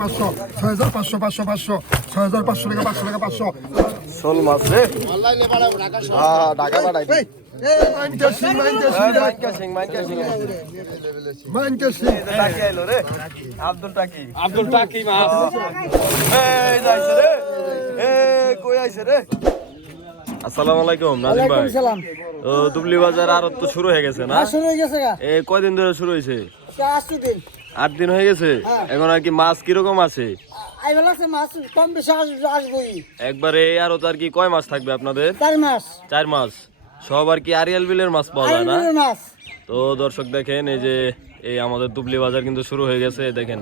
পাঁচশো ছয় হাজার পাঁচশো পাঁচশো পাঁচশো ছয় হাজার পাঁচশো টাকা পাঁচশো টাকা পাঁচশো। শোল মাছ রে। হ্যাঁ ঢাকা পাঠাই। আব্দুল টাকি। আব্দুল টাকি মাছ। এই যাইছে রে। এই কই আইছে রে? আসসালামু আলাইকুম নাজিম ভাই। সালাম। তো দুবলি বাজার আর তো শুরু হয়ে গেছে না? শুরু হয়ে গেছে কয়দিন ধরে শুরু হয়েছে দিন। আট দিন হয়ে গেছে? এখন আর কি মাছ কীরকম আছে? একবারে এই আরও তো আর কি কয় মাছ থাকবে আপনাদের? চার মাস চার সব আর কি আরিয়াল বিলের মাছ পাওয়া যায় না? তো দর্শক দেখেন এই যে এই আমাদের দুবলি বাজার কিন্তু শুরু হয়ে গেছে দেখেন।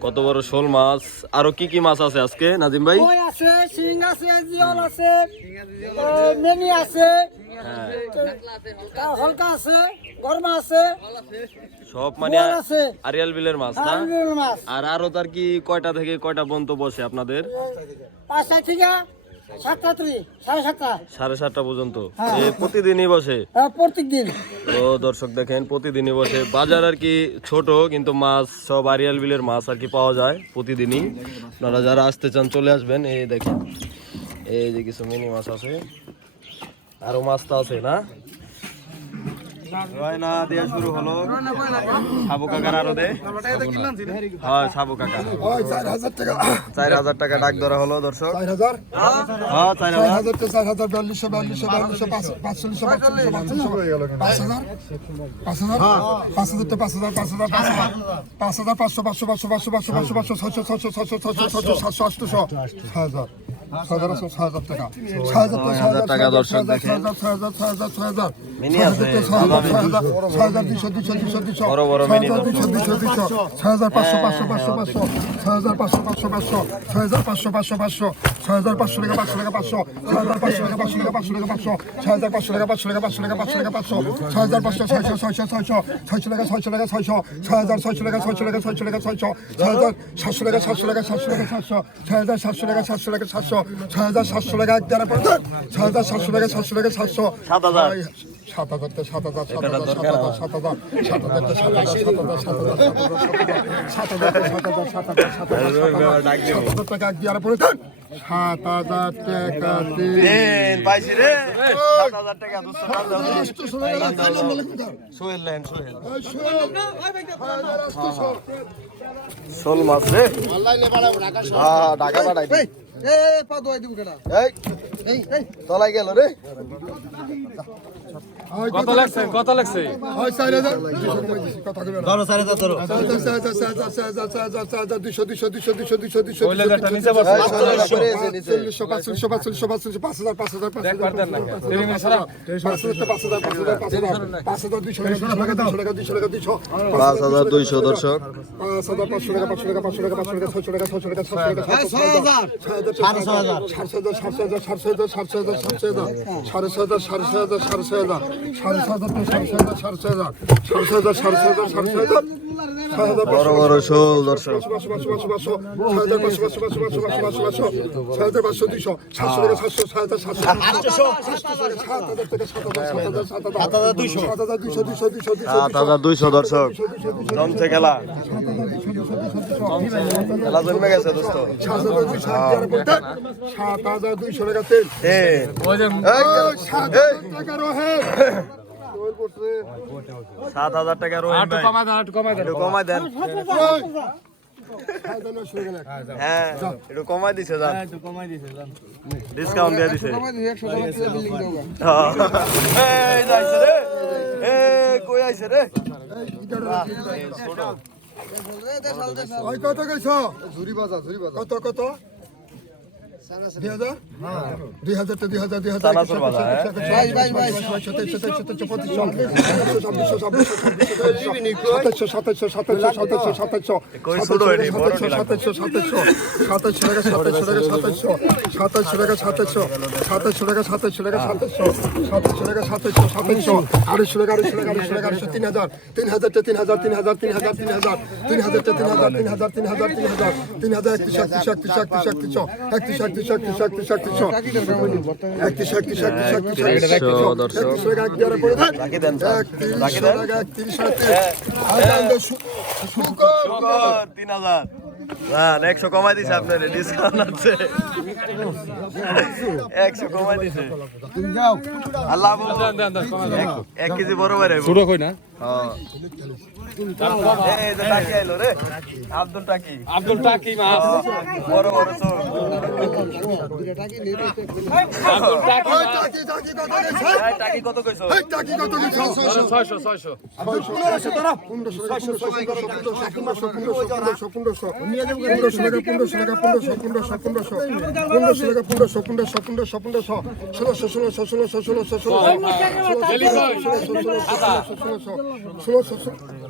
কত বড় শোল মাছ? আরও কি কি মাছ আছে আজকে নাজিম ভাই? আছে? শিং আছে জিয়ল আছে মেনি আছে হ্যাঁ। হলকা আছে গরমা আছে সব মানে আছে। আরিয়াল বিলের মাছ না? আর আরও তার কি কয়টা থেকে কয়টা পর্যন্ত বসে আপনাদের? পাঁচটা থেকে সাতটা সাড়ে সাতটা। সাড়ে সাতটা পর্যন্ত। হ্যাঁ। প্রতিদিনই বসে? প্রত্যেক তো দর্শক দেখেন প্রতিদিনই বসে। বাজার আর কি ছোট কিন্তু মাছ সব আরিয়াল বিলের মাছ আর কি পাওয়া যায় প্রতিদিনই। আপনারা যারা আসতে চান চলে আসবেন। এই দেখেন এই যে কিছু মিনি মাছ আছে। আরও মাছ তো আছে না? হ্যাঁ চার হাজার টাকা ডাক হলো দর্শক হ্যাঁ চার হাজার চার হাজার বিয়াল্লিশশো বিয়াল্লিশশো বিয়াল্লিশশো পাঁচ- পাঁচচল্লিশশো পাঁচচল্লিশশো পাঁচচল্লিশশো পাঁচ হাজার পাঁচ হাজার পাঁচ হাজার পাঁচ হাজার পাঁচ হাজার পাঁচ হাজার পাঁচ হাজার পাঁচশো পাঁচশো পাঁচশো পাঁচশো পাঁচশো পাঁচশো ছয়শো ছয়শো ছয়শো ছয়শো ছয়শো সাতশো আটশোশো হাজার হাজার ছয় হাজার টাকা ছয় হাজার ছয় হাজার টাকা দর্শক হাজার ছয় হাজার ছয় হাজার ছয় হাজার ছয় হাজার মিনি ছয় হাজার ছয় হাজার ছয় হাজার দুশো দুশো দুশো দুশো বড় বড় মিনি দুশো দুশো দুশো ছয় হাজার পাঁচশো পাঁচশো পাঁচশো পাঁচশো ছয় হাজার পাঁচশো পাঁচশো পাঁচশো ছয় হাজার পাঁচশো পাঁচশো পাঁচশো ছয় হাজার পাঁচশো টাকা পাঁচশো টাকা পাঁচশো ছয় হাজার পাঁচশো টাকা পাঁচশো টাকা পাঁচশো টাকা পাঁচশো ছয় হাজার পাঁচশো টাকা পাঁচশো টাকা পাঁচশো টাকা পাঁচশো টাকা পাঁচশো ছয় হাজার পাঁচশো ছয়শো ছয়শো ছয়শো ছয়শো টাকা ছয়শো টাকা ছয়শো ছয় হাজার ছয়শো টাকা ছয়শো টাকা ছয়শো টাকা ছয়শো ছয় হাজার সাতশো টাকা সাতশো টাকা সাতশো টাকা সাতশো ছয় হাজার সাতশো টাকা সাতশো টাকা সাতশো ছয় হাজার সাতশো টাকা এক দ্বারা পড়ে ছয় হাজার সাতশো টাকা সাতশো টাকা সাতশো। সাঁতার সাত হাজার টাকা রে টাকা পাঠাই গেল রে কত লাগছে কত লাগছে হয় চার হাজার কথা কইবেন ধরো চার হাজার ধরো চার হাজার চার হাজার চার হাজার চার হাজার চার হাজার দুশো দুশো দুশো দুশো দুশো দুশো আছে নিচে চল্লিশশো পাঁচচল্লিশশো পাঁচচল্লিশশো পাঁচচল্লিশশো পাঁচ হাজার পাঁচ হাজার পাঁচ হাজার পাঁচ হাজার পাঁচ হাজার পাঁচ হাজার পাঁচ হাজার পাঁচ হাজার দুইশো টাকা দুইশো টাকা দুইশো টাকা দুইশো পাঁচ হাজার দুইশো দর্শক পাঁচ হাজার পাঁচশো টাকা পাঁচশো টাকা পাঁচশো টাকা পাঁচশো টাকা ছয়শো টাকা ছয়শো টাকা সাতশো টাকা ছয় হাজার হাজার হাজার হাজার হাজার সাতশো হাজার হাজার সাড়ে ছয় হাজার সাড়ে ছয় হাজার সাড়ে ছয় হাজার সাড়ে ছয় হাজার সাড়ে ছয় হাজার সাড়ে ছয় হাজার সাড়ে ছয় হাজার সাড়ে ছয় হাজার সাড়ে ছয় হাজার ছয় হাজার। বড় বড় শোল দর্শক সাত হাজার দুইশো দর্শক জমছে খেলা খেলা জমে গেছে দোস্ত সাত হাজার দুইশো টাকা তেল সাত হাজার টাকা রোহে। সাত হাজার টাকা রোহিত ভাই কমাই দেন আটু কমাই একটু কমাই দেন। হ্যাঁ একটু কমাই দিছে যান ডিসকাউন্ট দিয়ে দিছে। হ্যাঁ। এই যাইছে রে। এই কই আইছে রে? কত কইছ? ঝুরি বাজার ঝুরি বাজার। কত? তিন হাজার তিন হাজার তিন হাজার তিন হাজার তিন হাজার তিন হাজার তিন হাজার তিন হাজার তিন হাজার তিন হাজার তিন হাজার তিন হাজার একত্রিশ একত্রিশ একত্রিশ একত্রিশ একত্রিশ একত্রিশ শক্তি শক্তি শক্তি শক্তি একটি শক্তি শক্তি শক্তি তিন হাজার না একশো কমাই দিছে আপনার ডিসকাউন্ট আছে একশো কমাই দিছে আল্লাহ এক কেজি বড় বাইরে ছোট কই না আব্দুল টাকি আব্দুল টাকি মাছ বড় বড় চোর টাকি কত কইছো টাকি কত কইছো 600 600 1500 ধরো 1500 1500 1500 1500 1500 1500 1500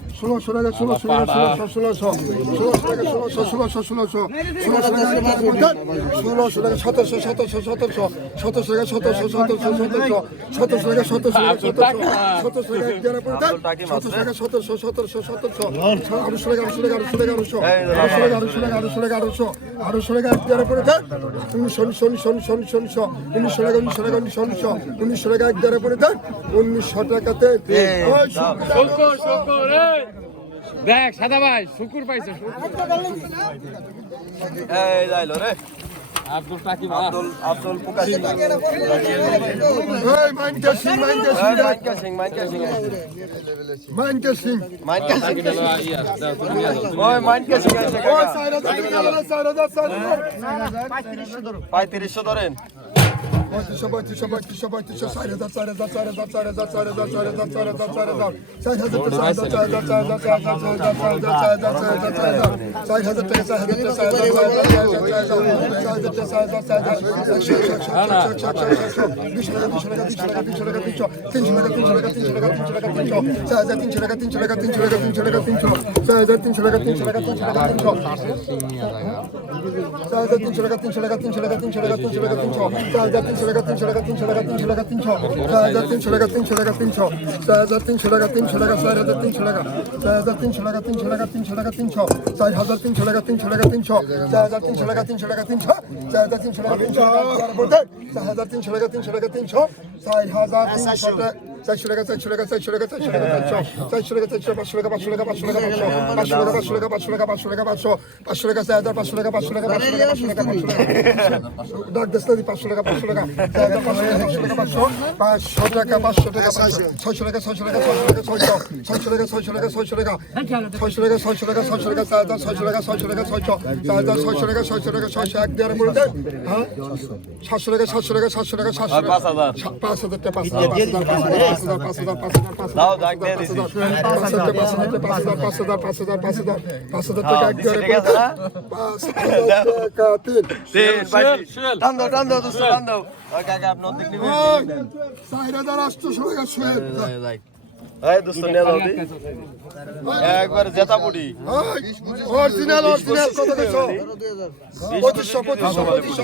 ষোলোশো টাকা ষোলোশো টাকা ষোলোশো ষোলোশো ষোলোশো ষোলোশো টাকা ষোলোশো ষোলোশো টাকা সতেরোশো সতেরোশো সতেরোশো সতেরোশো টাকা সতেরোশো সতেরোশো সতেরোশো টাকা সতেরোশো টাকা সতেরোশো সতেরোশো টাকা সতেরোশো সতেরোশো সতেরোশো আটশো টাকা আটশো টাকা আটশো টাকা আটশো টাকা আটশো টাকা আটশো টাকা আটশো আটশো টাকা এগারো পড়ে থাক উনিশশো উনিশশো উনিশশো উনিশশো উনিশশো উনিশশো টাকা উনিশশো টাকা উনিশশো উনিশশো উনিশশো টাকা এগারো পড়ে থাক উনিশশো টাকাতে দেখ সাদা ভাই শুকুর পাইছে। এই যাইলো রে। সিং সিং সিং সিং। ধরেন। পঁয়ত্রিশশো পঁয়ত্রিশশো পঁয়ত্রিশশো পঁয়ত্রিশশো চার হাজার চার হাজার চার হাজার চার হাজার চার হাজার চার হাজার চার হাজার চার হাজার চার হাজার চার হাজার চার হাজার চার হাজার চার হাজার চার হাজার চার হাজার চার হাজার চার হাজার চার হাজার টাকা চার হাজার চার হাজার চার হাজার চার হাজার চার হাজার চার হাজার একশো একশো একশো একশো একশো একশো দুশো টাকা দুশো টাকা তিনশো টাকা তিনশো টাকা তিনশো তিনশো টাকা তিনশো টাকা তিনশো টাকা তিনশো টাকা তিনশো চার হাজার তিনশো টাকা তিনশো টাকা তিনশো টাকা তিনশো টাকা তিনশো চার হাজার তিনশো টাকা তিনশো টাকা তিনশো টাকা তিনশো চার হাজার তিনশো টাকা তিনশো টাকা তিনশো টাকা তিনশো টাকা তিনশো টাকা তিনশো চার হাজার তিনশো টাকা তিনশো টাকা তিনশো টাকা তিনশো টাকা তিনশো চার হাজার তিনশো টাকা তিনশো টাকা তিনশো চার হাজার তিনশো টাকা তিনশো টাকা চার হাজার তিনশো টাকা চার হাজার তিনশো টাকা তিনশো টাকা তিনশো টাকা তিনশো চার হাজার তিনশো টাকা তিনশো টাকা তিনশো চার হাজার তিনশো টাকা তিনশো টাকা তিনশো চার হাজার তিনশো টাকা তিনশো চার হাজার তিনশো টাকা তিনশো টাকা তিনশো চার হাজার তিনশো টাকা চারশো টাকা চারশো টাকা চারশো টাকা চারশো টাকা চারশো চারশো টাকা চারশো পাঁচশো টাকা পাঁচশো টাকা পাঁচশো টাকা পাঁচশো টাকা পাঁচশো টাকা পাঁচশো টাকা পাঁচশো পাঁচশো টাকা পাঁচশো টাকা পাঁচশো টাকা পাঁচশো টাকা পাঁচশো টাকা পাঁচশো টাকা পাঁচশো টাকা পাঁচশো টাকা পাঁচশো টাকা পাঁচশো টাকা পাঁচশো পাঁচশো টাকা পাঁচশো টাকা ছয়শো টাকা ছয়শো টাকা ছয়শো টাকা ছয়শো টাকা ছয়শো টাকা ছয়শো টাকা ছয়শো টাকা ছয়শো টাকা ছয়শো টাকা ছয়শো টাকা ছয়শো টাকা ছয়শো টাকা ছয়শো এক দেড় মূল্য হ্যাঁ সাতশো টাকা সাতশো টাকা সাতশো টাকা সাতশো পাঁচ হাজার পাঁচ হাজার টাকা পাঁচ হাজার একবার জেতা বুড়ি অরিজিনাল অরিজিনাল কত পঁচিশশো পঁচিশশো পঁচিশশো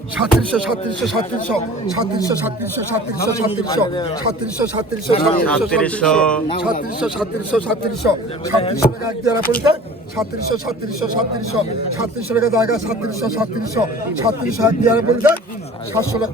সাতত্রিশশো সাতত্রিশশো সাতত্রিশশো সাতত্রিশশো সাতত্রিশশো সাতত্রিশশো সাতত্রিশশো সাতত্রিশশো সাতত্রিশশো সাতত্রিশশো সাতত্রিশশো সাতত্রিশশো সাতত্রিশশো টাকা এক দেড়া পড়িতে সাতত্রিশশো সাতত্রিশশো সাতত্রিশশো সাতত্রিশশো টাকা জায়গা সাতত্রিশশো সাতত্রিশশো সাতত্রিশশো এক দেড়া পড়িতে সাতশো টাকা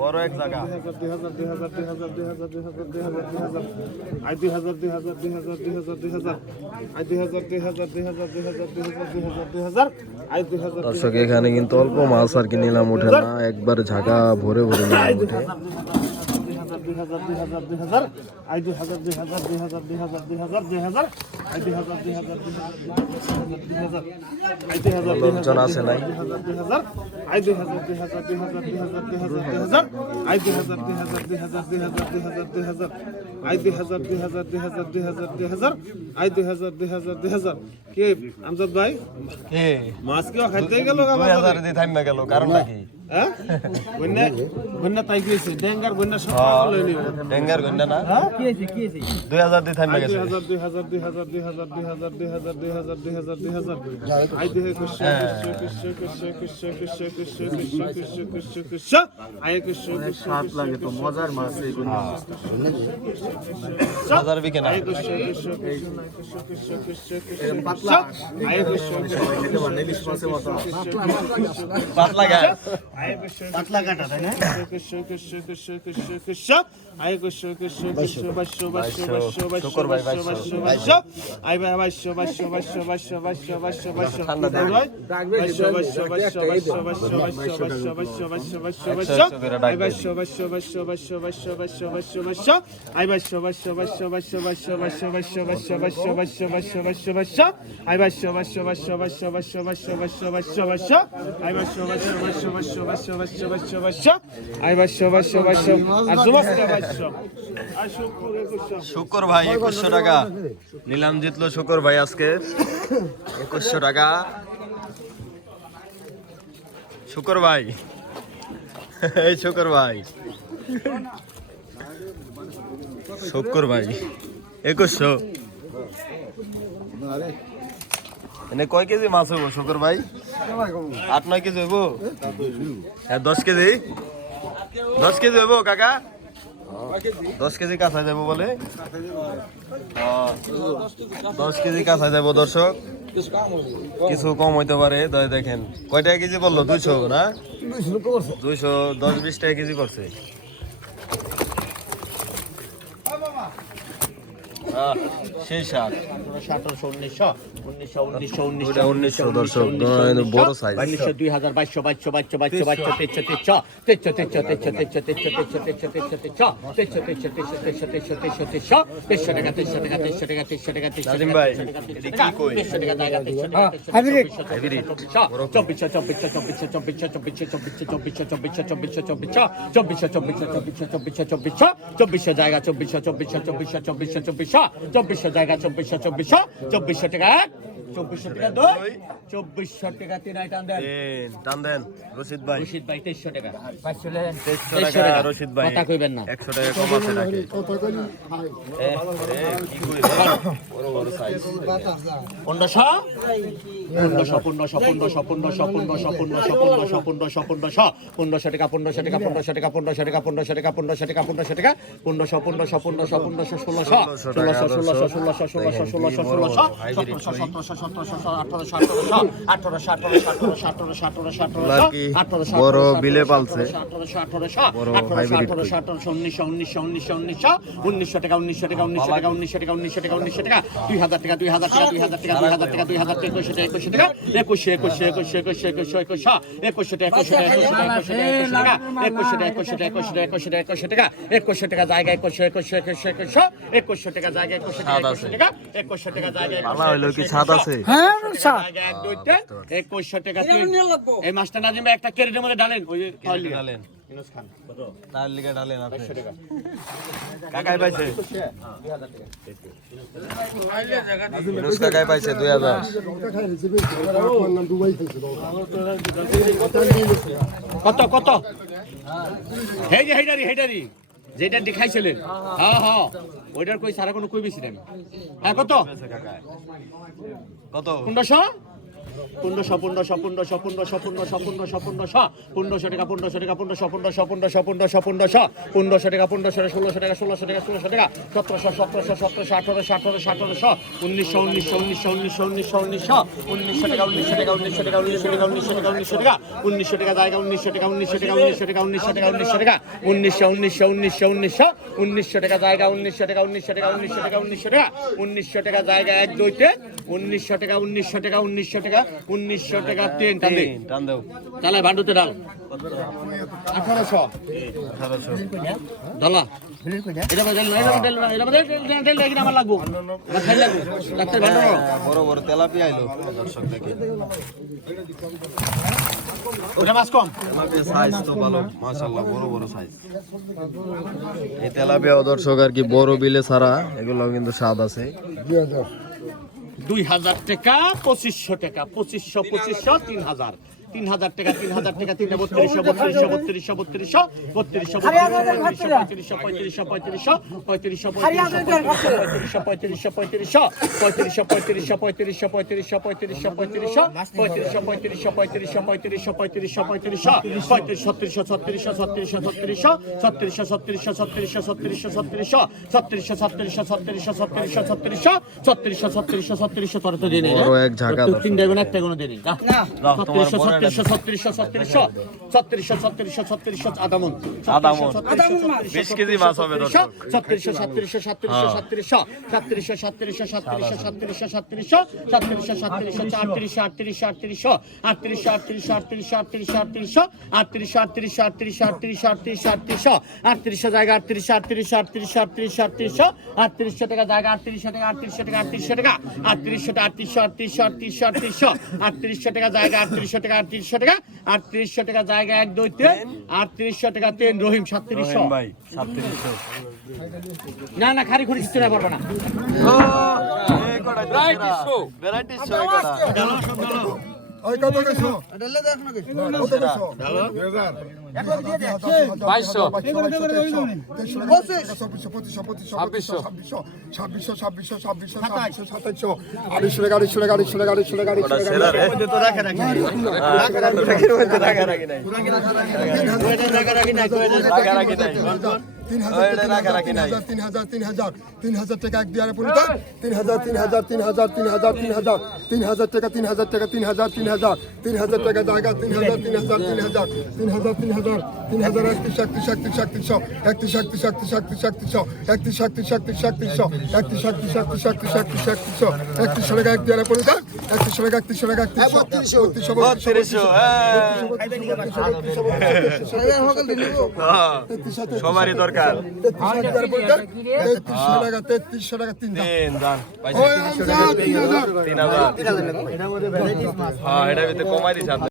বড় এক জায়গা। দর্শক, এখানে কিন্তু অল্প মাছ আর কি নিলাম, উঠে না, একবার ঝাঁকা ভরে ভরে নিলাম, উঠে। দুই হাজার দুই হাজার দুই হাজার আই দুই হাজার দুই হাজার দুই হাজার দুই হাজার দুই হাজার দুই হাজার আই দুই হাজার দুই হাজার দুই হাজার দুই হাজার আই দুই হাজার দুই লোকজন আছে নাই হাজার দুই হাজার আই দুই হাজার দুই হাজার দুই হাজার দুই হাজার দুই হাজার দুই হাজার আই দুই হাজার দুই হাজার দুই হাজার দুই হাজার দুই হাজার দুই হাজার আই দুই হাজার দুই হাজার দুই হাজার দুই হাজার দুই হাজার আই দুই হাজার দুই হাজার দুই হাজার কে আমজাদ ভাই কে মাছ কেউ খাইতে গেল দুই হাজার দিয়ে থামে গেল কারণটা কি হ্যাঁ বন্যা বন্যা তাই গেছে ডেঙ্গার বন্যা সব লই নিব ডেঙ্গার গন্ডা না দুই হাজার দিয়ে থামে গেছে হাজার দুই হাজার দুই হাজার দুই হাজার দুই হাজার দুই হাজার দুই হাজার দুই হাজার আই সাত লাগে তো মজার মাছ হাজার বিকে না আই পাতলা আই পাতলা গাছ পাতলা কাটা তাই না একুশ একুশ একুশ একুশ একুশ আই একুশ একুশ একুশ বাইশো বাইশো বাইশো বাইশো শুকর ভাই, বাইশো বাইশো বাইশো বাইশো আই বাইশো বাইশো বাইশো আর জুমাসটা বাইশো শুকর ভাই, একুশশো টাকা। নিলাম জিতলো শুকর ভাই আজকে। একুশশো টাকা। শুকর ভাই। এই শুকর ভাই। শুকর ভাই। একুশশো। এনে কয় কেজি মাছ হইব শুকর ভাই? আট নয় কেজি হইব? হ্যাঁ দশ কেজি। দশ কেজি হইব কাকা? দশ কেজি কাঁচা যাব বলে। দশ কেজি কাঁচা যাব দর্শক। কিছু কম হইতে পারে দয় দেখেন। কয় টাকা কেজি বলল? দুইশো না? দুইশো দশ বিশ টাকা কেজি আহ, সেই সাত আঠারোশো উনিশশো উনিশশো উনিশশো উনিশশো উনিশশো দর্শক বড় সাইজ উনিশশো দুই হাজার বাইশশো বাইশশো বাইশশো বাইশশো বাইশশো টাকা টাকা টাকা টাকা। চব্বিশশো চব্বিশশো চব্বিশশো চব্বিশশো চব্বিশশো চব্বিশশো চব্বিশশো চব্বিশশো চব্বিশশো চব্বিশশো চব্বিশশো চব্বিশশো চব্বিশশো চব্বিশশো চব্বিশশো জায়গা চব্বিশশো চব্বিশশো চব্বিশশো চব্বিশশো চব্বিশশো চব্বিশশো জায়গা চব্বিশশো চব্বিশশো চব্বিশশো টাকা এক চব্বিশশো টাকা দুই চব্বিশশো টাকা তিন আইটাম দেন টান দেন রশিদ ভাই রশিদ ভাই তেইশশো টাকা তেইশশো তেইশশো টাকা টাকা। রশিদ ভাই কথা কইবেন না। একশো টাকা কম আছে নাকি বড় পনেরোশো পনেরোশো পনেরোশো পনেরোশো পনেরোশো পনেরোশো পনেরোশো পনেরোশো পনেরোশো পনেরোশো পনেরোশো টাকা পনেরোশো টাকা পনেরোশো টাকা পনেরোশো টাকা পনেরোশো টাকা পনেরোশো টাকা পনেরোশো টাকা পনেরোশো পনেরোশো পনেরোশো পনেরোশো ষোলোশো ষোলোশো ষোলোশো ষোলোশো ষোলোশো ষোলোশো ষোলোশো সতেরোশো সতেরোশো সতেরোশো আঠারোশো আঠারোশো আঠারোশো আঠারোশো আঠারোশো আঠারোশো বড় বিলে পালছে আঠারোশো আঠারোশো আঠারোশো আঠারোশো উনিশশো উনিশশো উনিশশো উনিশশো উনিশশো টাকা উনিশশো টাকা উনিশশো টাকা উনিশশো টাকা উনিশশো টাকা উনিশশো টাকা দুই হাজার টাকা দুই হাজার টাকা দুই হাজার টাকা দুই হাজার টাকা দুই হাজার টাকা একুশশো টাকা একুশশো টাকা একুশশো একুশশো একুশশো একুশশো একুশশো একুশশো একুশশো টাকা একুশশো টাকা একুশশো টাকা একুশশো টাকা একুশশো টাকা একুশশো টাকা একুশশো টাকা জায়গা একুশশো একুশশো একুশশো একুশশো একুশশো টাকা এক টাকা এই মাস্টার একটা কেরেটে মধ্যে ডালেন ওই কত? কত হেই হেইডারি হেইডারি। যেটা দেখাইছিলেন? হ্যাঁ হ্যাঁ। ওইটার কই সারা কোনো কই বেশি দাম হ্যাঁ কত? কত? পনেরোশো? পনেরোশো পনেরোশো পনেরোশো পনেরোশো পনেরোশো পনেরোশো পনেরোশো পনেরোশো টাকা পনেরোশো টাকা পনেরোশো পনেরোশো পনেরোশো পনেরোশো পনেরোশো পনেরোশো টাকা পনেরোশো ষোলোশো টাকা ষোলোশো টাকা ষোলোশো টাকা সতেরোশো সতেরোশো সতেরোশো আঠারোশো আঠারোশো আঠারোশো উনিশশো উনিশশো উনিশশো উনিশশো উনিশশো উনিশশো উনিশশো টাকা উনিশশো টাকা উনিশশো টাকা উনিশশো টাকা উনিশশো টাকা উনিশশো টাকা উনিশশো টাকা জায়গা উনিশশো টাকা উনিশশো টাকা উনিশশো টাকা উনিশশো টাকা উনিশশো টাকা উনিশশো উনিশশো উনিশশো উনিশশো উনিশশো টাকা জায়গা উনিশশো টাকা উনিশশো টাকা উনিশশো টাকা উনিশশো টাকা উনিশশো টাকা জায়গা এক দুইতে উনিশশো টাকা উনিশশো টাকা উনিশশো টাকা উনিশশো টাকা তিন টান দে। তাহলে ভান্ডুতে ডাল। আঠারোশো। এটা বাজার এটা বাজার এটা বাজার তেল দেখি আমার লাগবো। আমার তেল লাগবো। ডাক্তার ভান্ডার বড় বড় তেলাপি আইলো দর্শক দেখে। ওটা মাছ কম। সাইজ তো ভালো মাশাআল্লাহ বড় বড় সাইজ এই তেলাপিয়া দর্শক আর কি বড় বিলে ছাড়া এগুলো কিন্তু স্বাদ আছে। দুই হাজার টাকা পঁচিশশো টাকা পঁচিশশো পঁচিশশো তিন হাজার। তিন হাজার টাকা তিন হাজার টাকা তিনটা বত্রিশশো বত্রিশশো বত্রিশশো বত্রিশশো বত্রিশশো পঁয়ত্রিশশো পঁয়ত্রিশশো পঁয়ত্রিশশো পঁয়ত্রিশশো পঁয়ত্রিশশো পঁয়ত্রিশশো পঁয়ত্রিশশো পঁয়ত্রিশশো পঁয়ত্রিশশো পঁয়ত্রিশশো পঁয়ত্রিশশো পঁয়ত্রিশশো পঁয়ত্রিশশো পঁয়ত্রিশশো পঁয়ত্রিশশো পঁয়ত্রিশশো পঁয়ত্রিশশো পঁয়ত্রিশশো পঁয়ত্রিশ ছত্রিশশো ছত্রিশশো ছত্রিশশো ছত্রিশশো ছত্রিশশো ছত্রিশশো ছত্রিশশো ছত্রিশশো ছত্রিশশো ছত্রিশশো ছত্রিশশো ছত্রিশশো ছত্রিশশো ছত্রিশশো ছত্রিশশো ছত্রিশশো ছত্রিশশো তোর তো দিনে। তিনটা গুণ একটা গুণ দিনে ছত্রিশশো ছত্রিশশো ছত্রিশশো ছত্রিশশো ছত্রিশশো ছত্রিশশো ছত্রিশশো আদামন আদামন। বিশ কেজি মাছ হবে। ছত্রিশশো সাতত্রিশশো সাতত্রিশশো সাতত্রিশশো সাতত্রিশশো সাতত্রিশশো সাতত্রিশশো সাতত্রিশশো সাতত্রিশশো সাতত্রিশশো সাতত্রিশশো আটত্রিশশো আটত্রিশশো আটত্রিশশো আটত্রিশশো আটত্রিশশো আটত্রিশশো আটত্রিশশো আটত্রিশশো আটত্রিশশো আটত্রিশশো আটত্রিশশো আটত্রিশশো আটত্রিশশো জায়গা আটত্রিশশো আটত্রিশশো আটত্রিশশো আটত্রিশশো আটত্রিশশো আটত্রিশশো টাকা জায়গা আটত্রিশশো টাকা আটত্রিশশো টাকা আটত্রিশশো টাকা আটত্রিশশো টাকা আটত্রিশশো আটত্রিশশো আটত্রিশশো আটত্রিশশো আটত্রিশশো টাকা জায়গা আটত্রিশশো টাকা আটত্রিশশো টাকা আর তিরিশশো টাকা জায়গা এক দুই তিন তিরিশশো টাকা তিন রহিম সাতত্রিশশো। ভাই সাতত্রিশশো। না না খারি খুঁড়ি কিছু না। পারব না ভ্যারাইটি শো রাখি নাই রাখি নাই রাখা রাখি নাই তিন হাজার তিন হাজার তিন হাজার তিন হাজার টাকা এক দিয়ারে পড়ে তিন হাজার তিন হাজার তিন হাজার তিন হাজার তিন হাজার তিন হাজার টাকা তিন হাজার টাকা তিন হাজার তিন হাজার তিন হাজার টাকা জায়গা তিন হাজার তিন হাজার তিন হাজার তিন হাজার তিন হাজার তিন হাজার একত্রিশ একত্রিশ একত্রিশ একত্রিশশো একত্রিশ একত্রিশ একত্রিশ একত্রিশ একত্রিশশো একত্রিশ একত্রিশ একত্রিশ একত্রিশশো একত্রিশ একত্রিশ একত্রিশ একত্রিশ একত্রিশ একত্রিশশো একত্রিশশো টাকা এক দিয়ারে পড়ে একত্রিশশো টাকা একত্রিশশো টাকা একত্রিশশো বত্রিশশো বত্রিশশো হ্যাঁ সবারই দরকার তেত্রিশশো টাকা তেত্রিশশো টাকা তিন দাম তিন হাজার তিন হাজার হ্যাঁ এটা কমাই দিছে